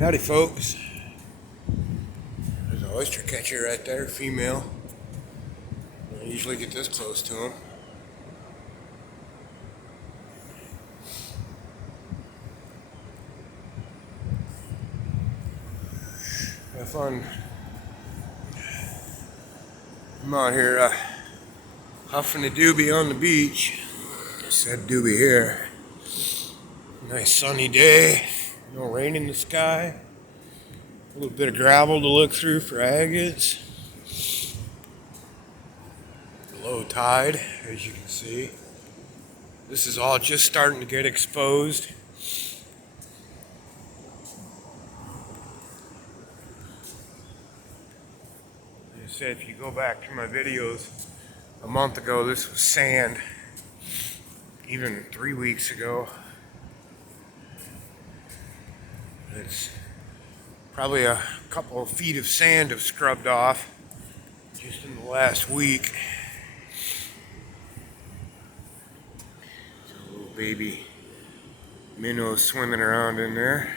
Howdy folks, there's an oyster catcher right there, female. I don't usually get this close to them. Have fun. I'm out here huffing a doobie on the beach. Said doobie here. Nice sunny day. No rain in the sky. A little bit of gravel to look through for agates. Low tide, as you can see. This is all just starting to get exposed. Like I said, if you go back to my videos a month ago, this was sand. Even 3 weeks ago. It's probably a couple of feet of sand have scrubbed off just in the last week. There's a little baby minnow swimming around in there.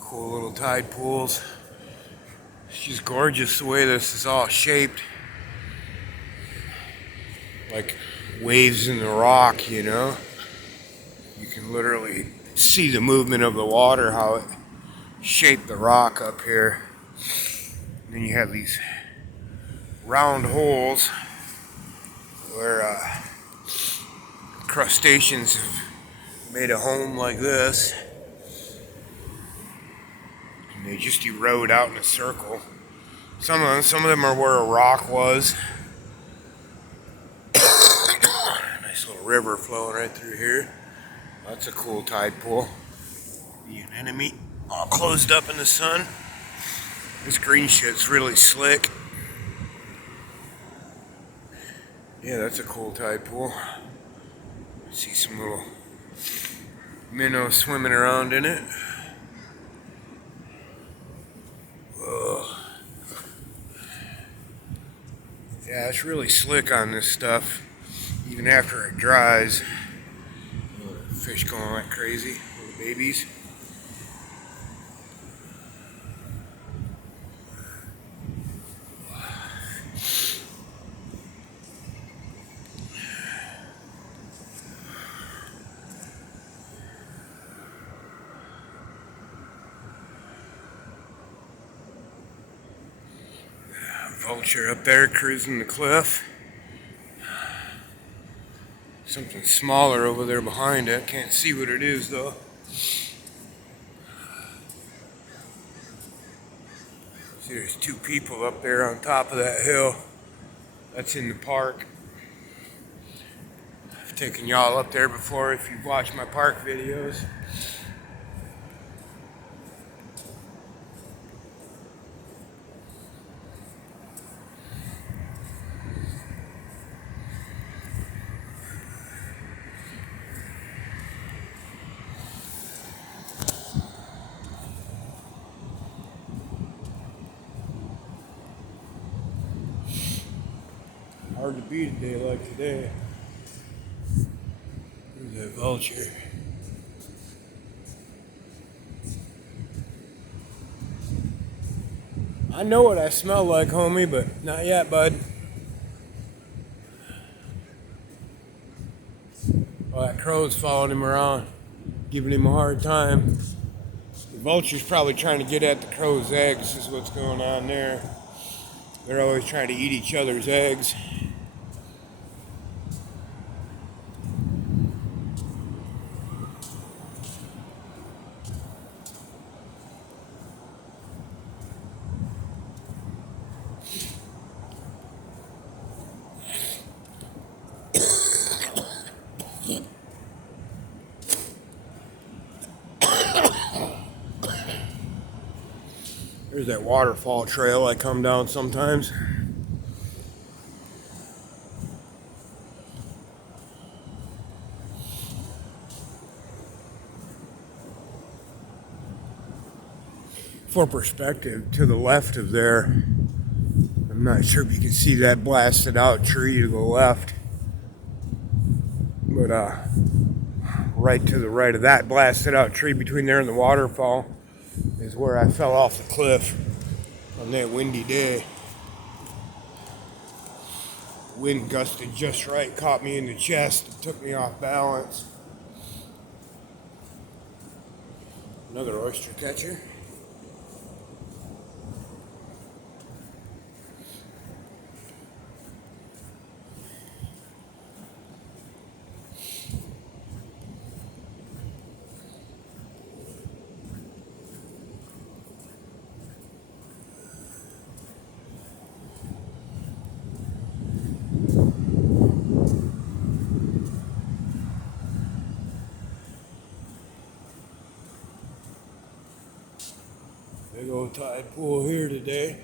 Cool little tide pools. It's just gorgeous the way this is all shaped. Like waves in the rock, you know. You can literally see the movement of the water, how it shaped the rock up here. And then you have these round holes where crustaceans have made a home like this. They just erode out in a circle. Some of them are where a rock was. Nice little river flowing right through here. That's a cool tide pool. The anemone all closed up in the sun. This green shit's really slick. Yeah, that's a cool tide pool. See some little minnows swimming around in it. Yeah, it's really slick on this stuff, even after it dries. Fish going like crazy, little babies. Vulture up there cruising the cliff. Something smaller over there behind it. Can't see what it is though. See, there's two people up there on top of that hill. That's in the park. I've taken y'all up there before if you've watched my park videos. Hard to beat a day like today. There's that vulture. I know what I smell like, homie, but not yet, bud. Oh, that crow's following him around, giving him a hard time. The vulture's probably trying to get at the crow's eggs, is what's going on there. They're always trying to eat each other's eggs. There's that Waterfall Trail I come down sometimes. For perspective, to the left of there, I'm not sure if you can see that blasted out tree to the left, but right to the right of that blasted out tree between there and the waterfall is where I fell off the cliff on that windy day. Wind gusted just right, caught me in the chest, and took me off balance. Another oyster catcher. Big old tide pool here today.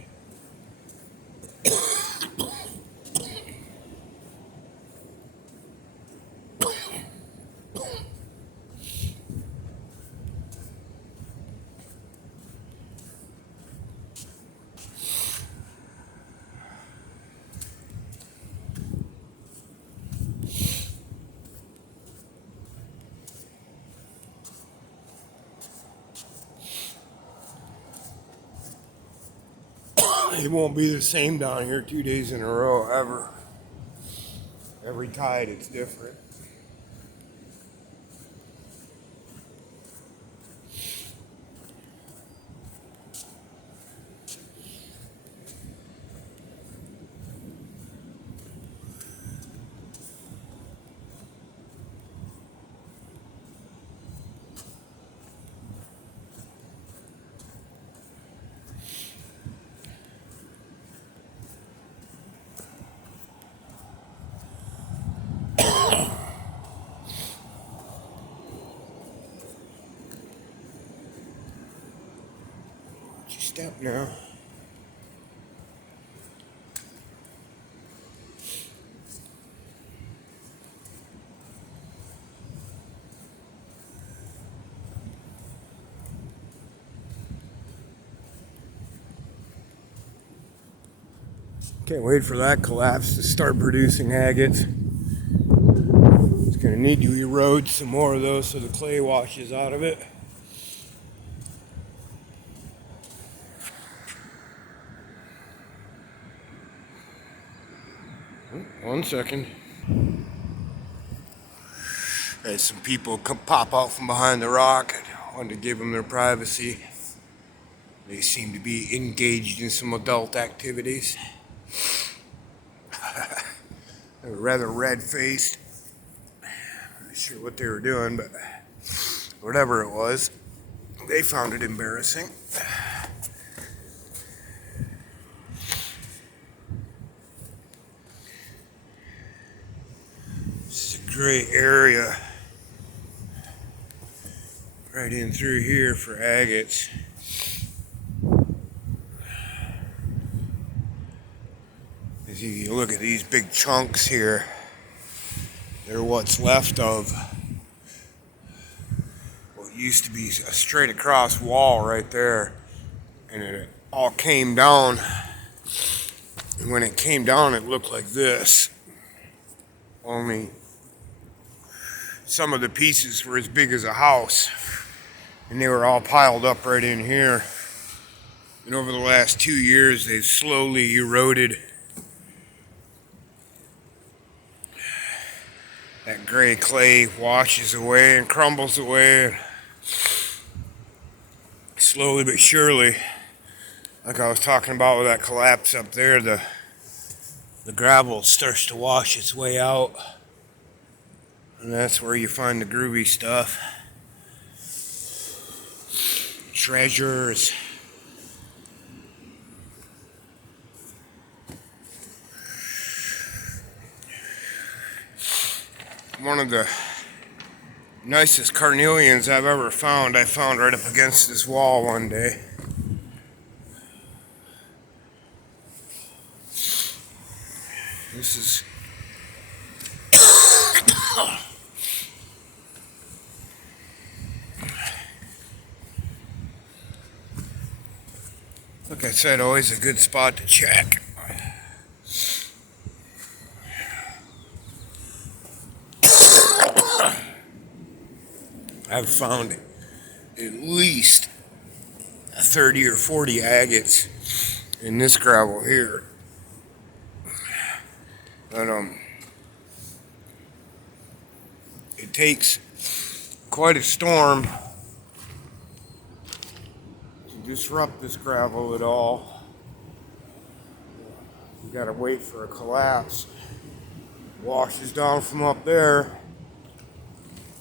It won't be the same down here 2 days in a row ever. Every tide it's different. Watch your step now. Can't wait for that collapse to start producing agates. It's going to need to erode some more of those so the clay washes out of it. One second. Had some people come pop out from behind the rock. I wanted to give them their privacy. They seem to be engaged in some adult activities. They were rather red-faced. Not sure what they were doing, but whatever it was, they found it embarrassing. This is a great area right in through here for agates. As you look at these big chunks here, they're what's left of what used to be a straight across wall right there, and it all came down, and when it came down it looked like this, only some of the pieces were as big as a house, and they were all piled up right in here. And over the last 2 years they've slowly eroded. That gray clay washes away and crumbles away, and slowly but surely, like I was talking about with that collapse up there, the gravel starts to wash its way out, and that's where you find the groovy stuff. Treasures. One of the nicest carnelians I've ever found, I found right up against this wall one day. This is like I said, always a good spot to check. I've found at least 30 or 40 agates in this gravel here. But it takes quite a storm to disrupt this gravel at all. You gotta wait for a collapse. Washes down from up there.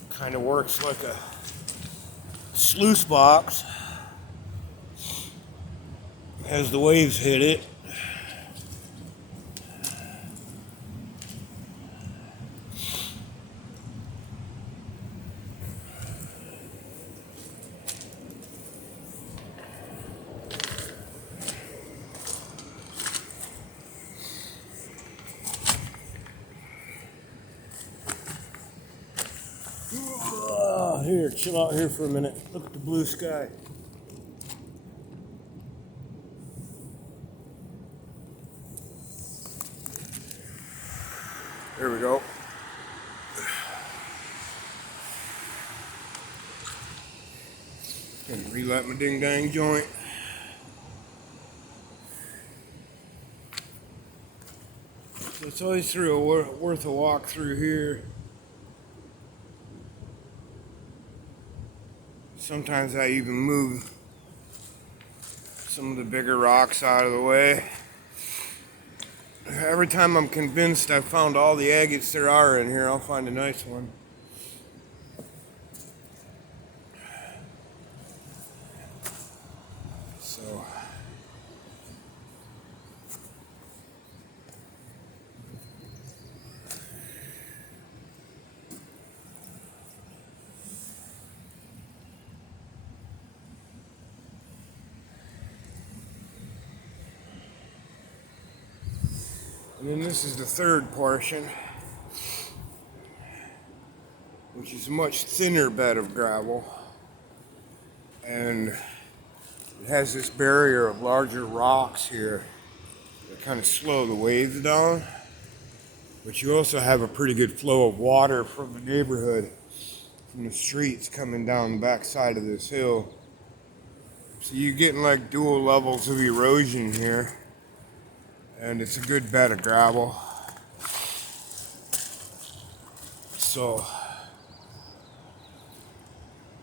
Kind of works like a sluice box as the waves hit it. Here, chill out here for a minute. Look at the blue sky. There we go. Gonna relight my ding dang joint. So it's always worth a walk through here. Sometimes I even move some of the bigger rocks out of the way. Every time I'm convinced I've found all the agates there are in here, I'll find a nice one. So and then this is the third portion, which is a much thinner bed of gravel, and it has this barrier of larger rocks here that kind of slow the waves down, but you also have a pretty good flow of water from the neighborhood, from the streets coming down the back side of this hill. So you're getting like dual levels of erosion here. And it's a good bed of gravel. So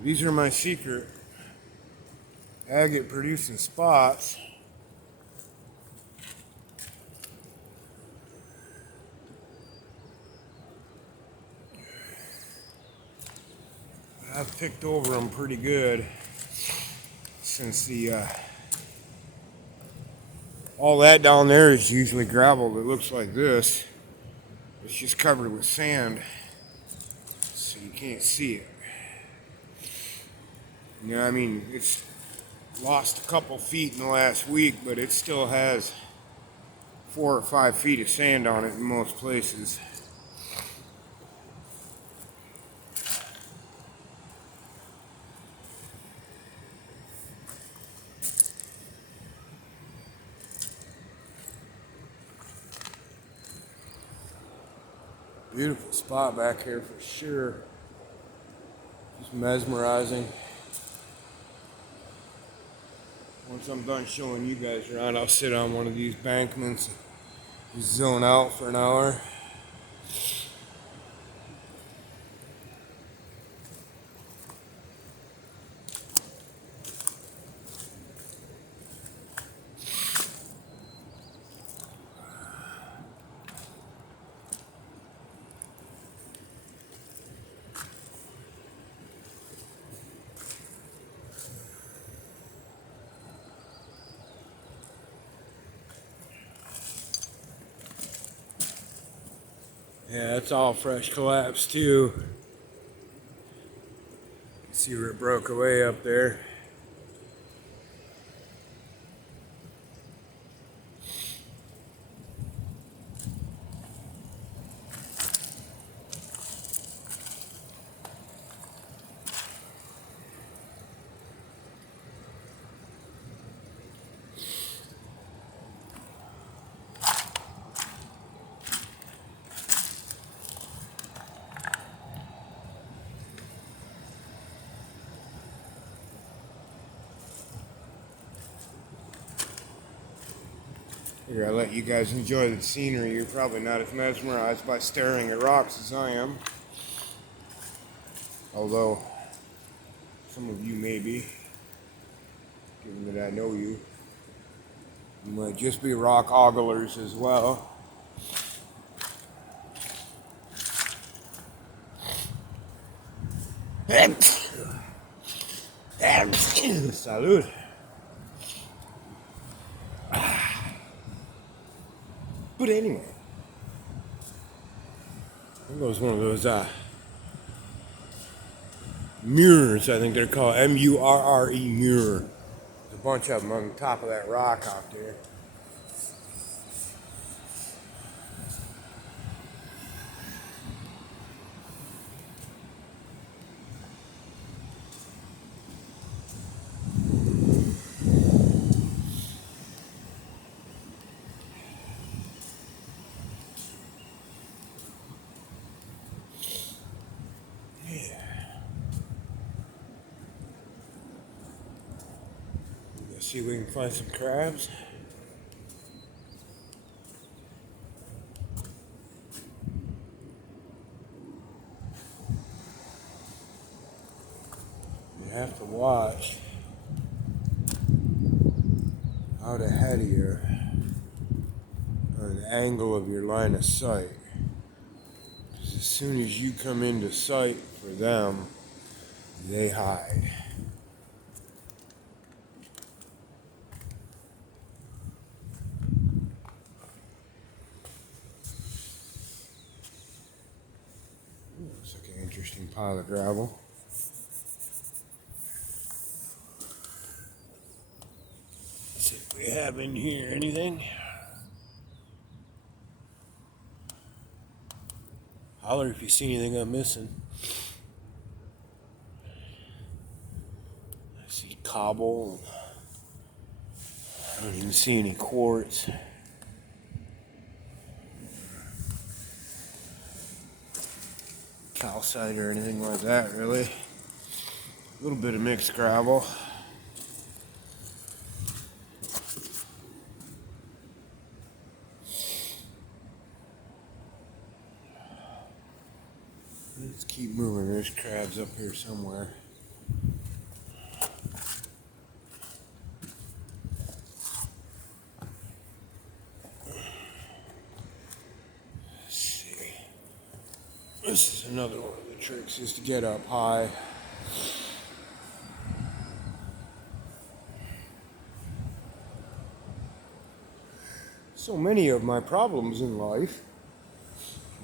these are my secret agate producing spots. I've picked over them pretty good since the all that down there is usually gravel that looks like this. It's just covered with sand, so you can't see it. You know, I mean, it's lost a couple feet in the last week, but it still has 4 or 5 feet of sand on it in most places. Beautiful spot back here for sure. Just mesmerizing. Once I'm done showing you guys around, I'll sit on one of these bankments and just zone out for an hour. Yeah, it's all fresh collapse too. See where it broke away up there. Here, I let you guys enjoy the scenery. You're probably not as mesmerized by staring at rocks as I am. Although, some of you may be, given that I know you. You might just be rock oglers as well. Salud. But anyway, there goes one of those mirrors, I think they're called, M-U-R-R-E mirror. There's a bunch of them on the top of that rock out there. Let's see if we can find some crabs. You have to watch out ahead of you on the angle of your line of sight. Because as soon as you come into sight for them, they hide. Looks like an interesting pile of gravel. Let's see if we have in here anything. Holler if you see anything I'm missing. I see cobble. I don't even see any quartz. Calcite or anything like that, really. A little bit of mixed gravel. Let's keep moving. There's crabs up here somewhere. Let's see. This is another one of the tricks, is to get up high. So many of my problems in life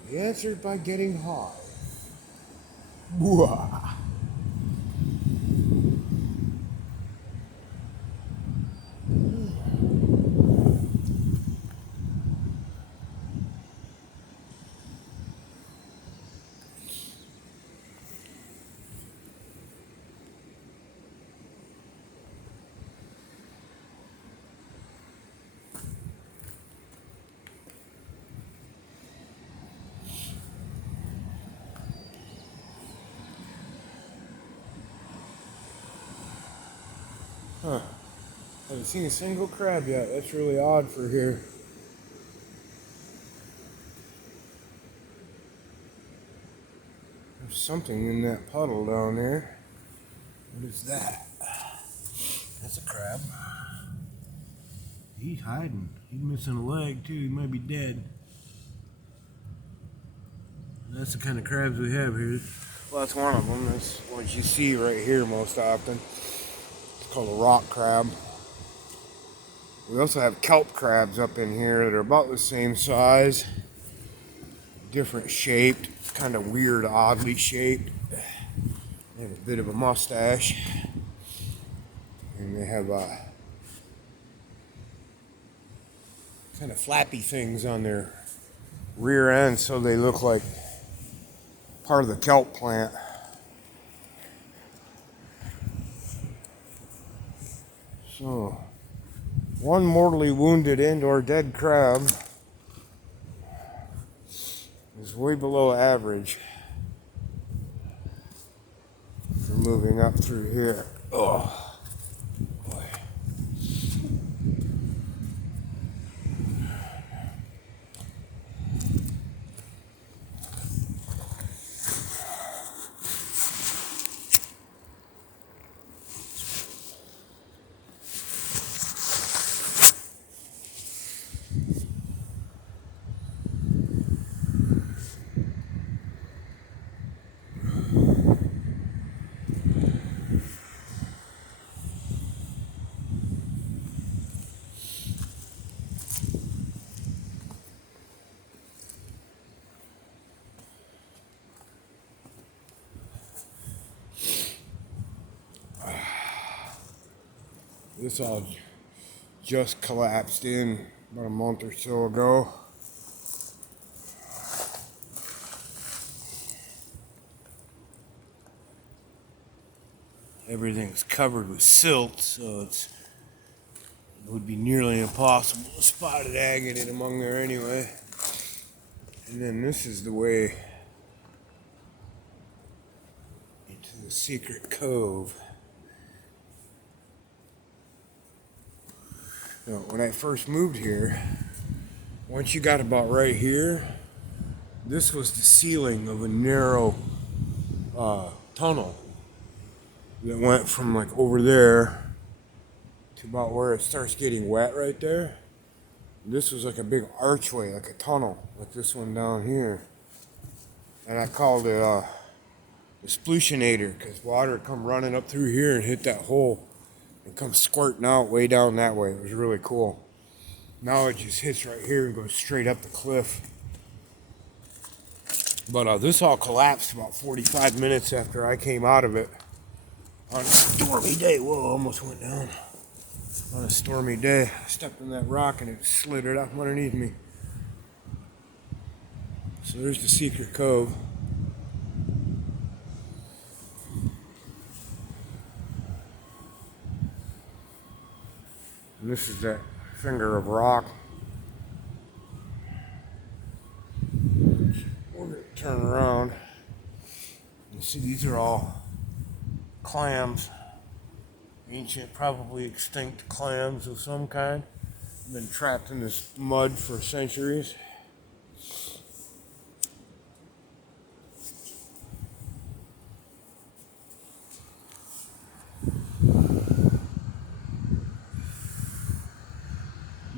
can be answered by getting high. Bwah. Huh. Haven't seen a single crab yet. That's really odd for here. There's something in that puddle down there. What is that? That's a crab. He's hiding. He's missing a leg too. He might be dead. That's the kind of crabs we have here. Well, that's one of them. That's what you see right here most often. It's called a rock crab. We also have kelp crabs up in here that are about the same size, different shaped, kind of weird, oddly shaped. They have a bit of a mustache, and they have kind of flappy things on their rear end, so they look like part of the kelp plant. So, one mortally wounded and/or dead crab is way below average for moving up through here. Oh, boy. This all just collapsed in about a month or so ago. Everything's covered with silt, so it would be nearly impossible to spot an agate in among there anyway. And then this is the way into the secret cove. Now, when I first moved here, once you got about right here, this was the ceiling of a narrow tunnel that went from like over there to about where it starts getting wet right there. This was like a big archway, like a tunnel, like this one down here. And I called it the splusionator, because water would come running up through here and hit that hole and come squirting out way down that way. It was really cool. Now it just hits right here and goes straight up the cliff. But this all collapsed about 45 minutes after I came out of it on a stormy day. Whoa, almost went down. On a stormy day, I stepped in that rock and it slid right up underneath me. So there's the secret cove. And this is that finger of rock. We're going to turn around. You see, these are all clams. Ancient, probably extinct clams of some kind. Been trapped in this mud for centuries.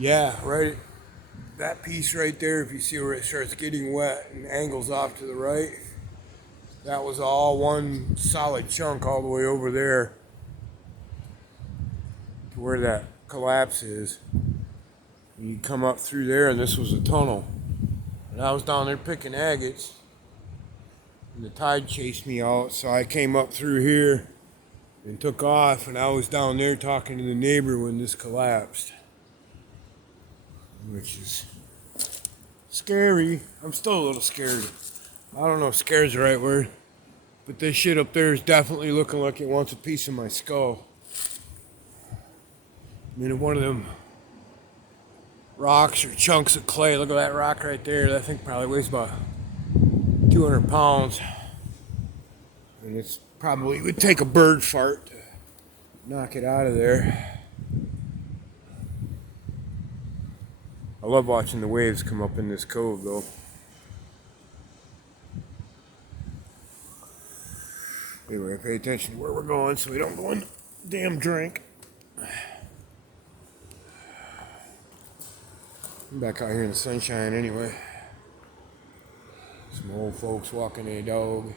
Yeah, right. That piece right there, if you see where it starts getting wet and angles off to the right, that was all one solid chunk all the way over there to where that collapse is. And you come up through there, and this was a tunnel. And I was down there picking agates, and the tide chased me out, so I came up through here and took off, and I was down there talking to the neighbor when this collapsed. Which is scary. I'm still a little scared. I don't know if scared's the right word, but this shit up there is definitely looking like it wants a piece of my skull. I mean, one of them rocks or chunks of clay. Look at that rock right there. That thing probably weighs about 200 pounds. And it's probably, it would take a bird fart to knock it out of there. I love watching the waves come up in this cove, though. Anyway, pay attention to where we're going so we don't go in the damn drink. I'm back out here in the sunshine anyway. Some old folks walking a dog.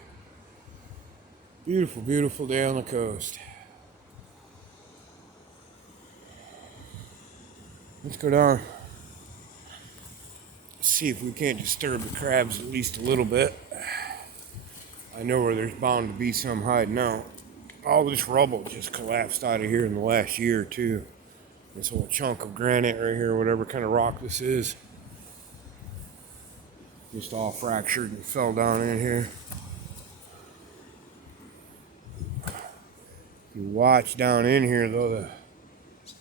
Beautiful, beautiful day on the coast. Let's go down. See if we can't disturb the crabs at least a little bit. I know where there's bound to be some hiding out. All this rubble just collapsed out of here in the last year or two. This whole chunk of granite right here, whatever kind of rock this is, just all fractured and fell down in here. If you watch down in here though, the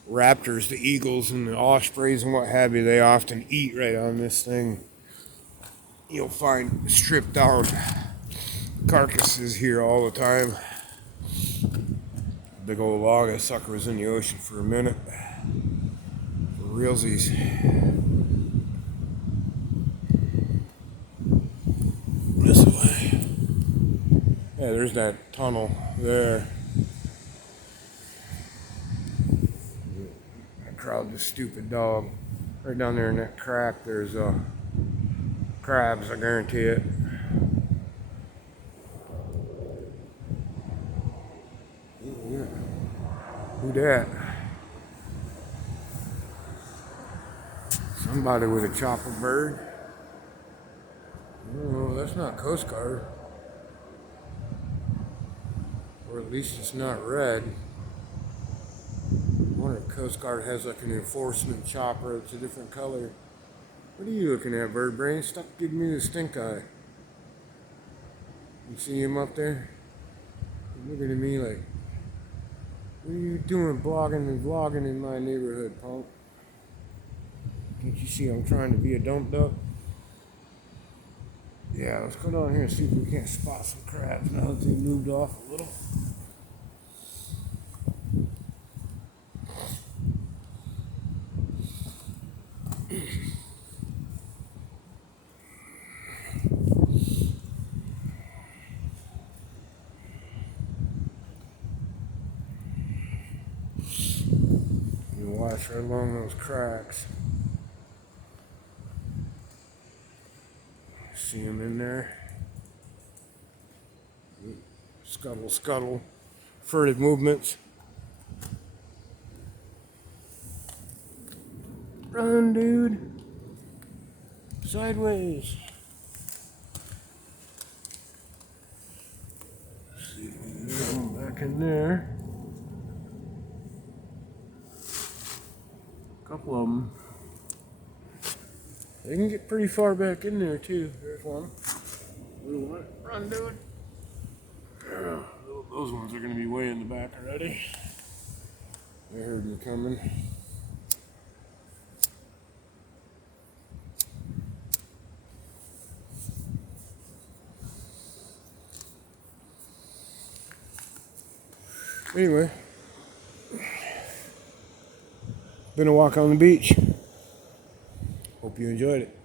raptors, the eagles, and the ospreys and what have you, they often eat right on this thing. You'll find stripped down carcasses here all the time. Big old log, that sucker was in the ocean for a minute. For realsies. This way. Yeah, there's that tunnel there. Crowd this stupid dog. Right down there in that crack, there's crabs, I guarantee it. Who that? Somebody with a chopper bird. Oh, that's not Coast Guard. Or at least it's not red. wonder if Coast Guard has like an enforcement chopper. It's a different color. What are you looking at, bird brain? Stop giving me the stink eye. You see him up there? He's looking at me like, what are you doing blogging and vlogging in my neighborhood, punk? Can't you see I'm trying to be a dump duck? Yeah, let's go down here and see if we can't spot some crabs now that they moved off a little. You watch right along those cracks. See them in there. Scuttle, scuttle. Furtive movements. Run, dude. Sideways. See if we can get them back in there. A couple of them. They can get pretty far back in there too. There's one. Little one. Run, dude. Yeah, those ones are going to be way in the back already. I heard you coming. Anyway, been a walk on the beach. Hope you enjoyed it.